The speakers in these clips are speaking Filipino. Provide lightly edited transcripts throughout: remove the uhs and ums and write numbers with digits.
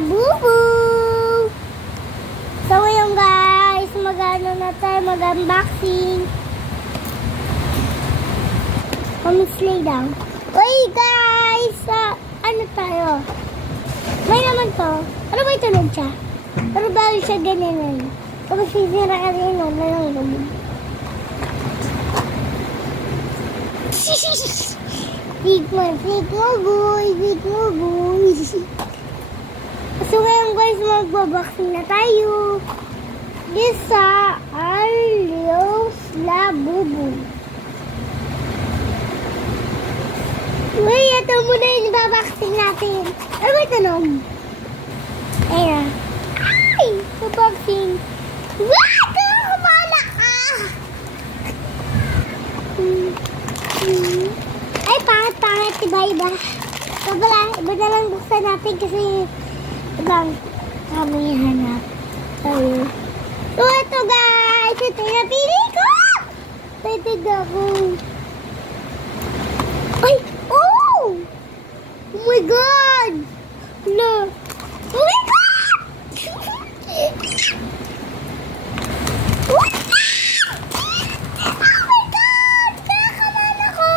Labubu. So ngayon guys, mag-ano na tayo, mag-unboxing. Let's lay down. Uy guys, ano tayo? May naman to. Ano ba itunog siya? Pero dahil siya ganyan. Kapag sisira ka rin yun, walang gabog. Big mo boy. So ngayon guys, magbaboxing na tayo. This sa Alios Labubu. Uy, ito muna yung baboxing natin. Ano ba ito nung? Ayan. Ay! Baboxing. Wow! Kumala ka! Ay, pangit. Iba. So pala, iba na lang buksan natin kasi ibang kami hanap. So ito guys, ito yung napili ko! Excited ako. Ay! Oh! Oh my God! No! Oh my God! What? Oh my God! Kinakabahan ako!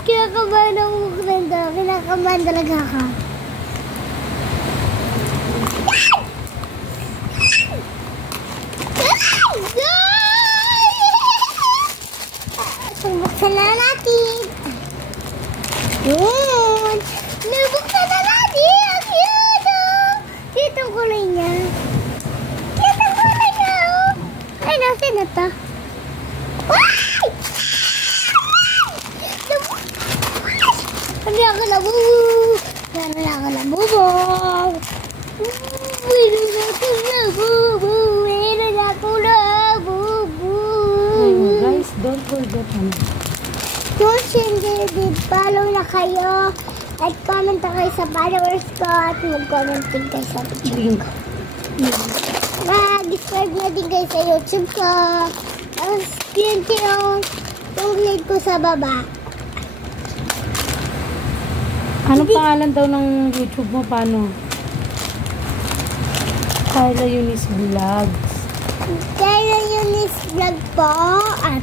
Kinakabahan ako, Brenda. Kinakabahan talaga ka. Buksan na natin. Yun. Nabuksan na natin. Ang cute. Cute ang kulay niya. Cute ang kulay niya. Ay, nasin na to. Ay! Hindi ako labubo. Meron ako labubo. Meron ako labubo. Meron ako labubo. Guys, don't forget Don't change, follow na kayo at comment na kayo sa followers ko at mag-comment din kayo sa picture ko. Mag-subscribe na din kayo sa YouTube ko. Tapos yun yung link ko sa baba. Anong pangalan daw ng YouTube mo? Paano? Kyla Eunice Vlogs. Kyla Eunice Vlog po at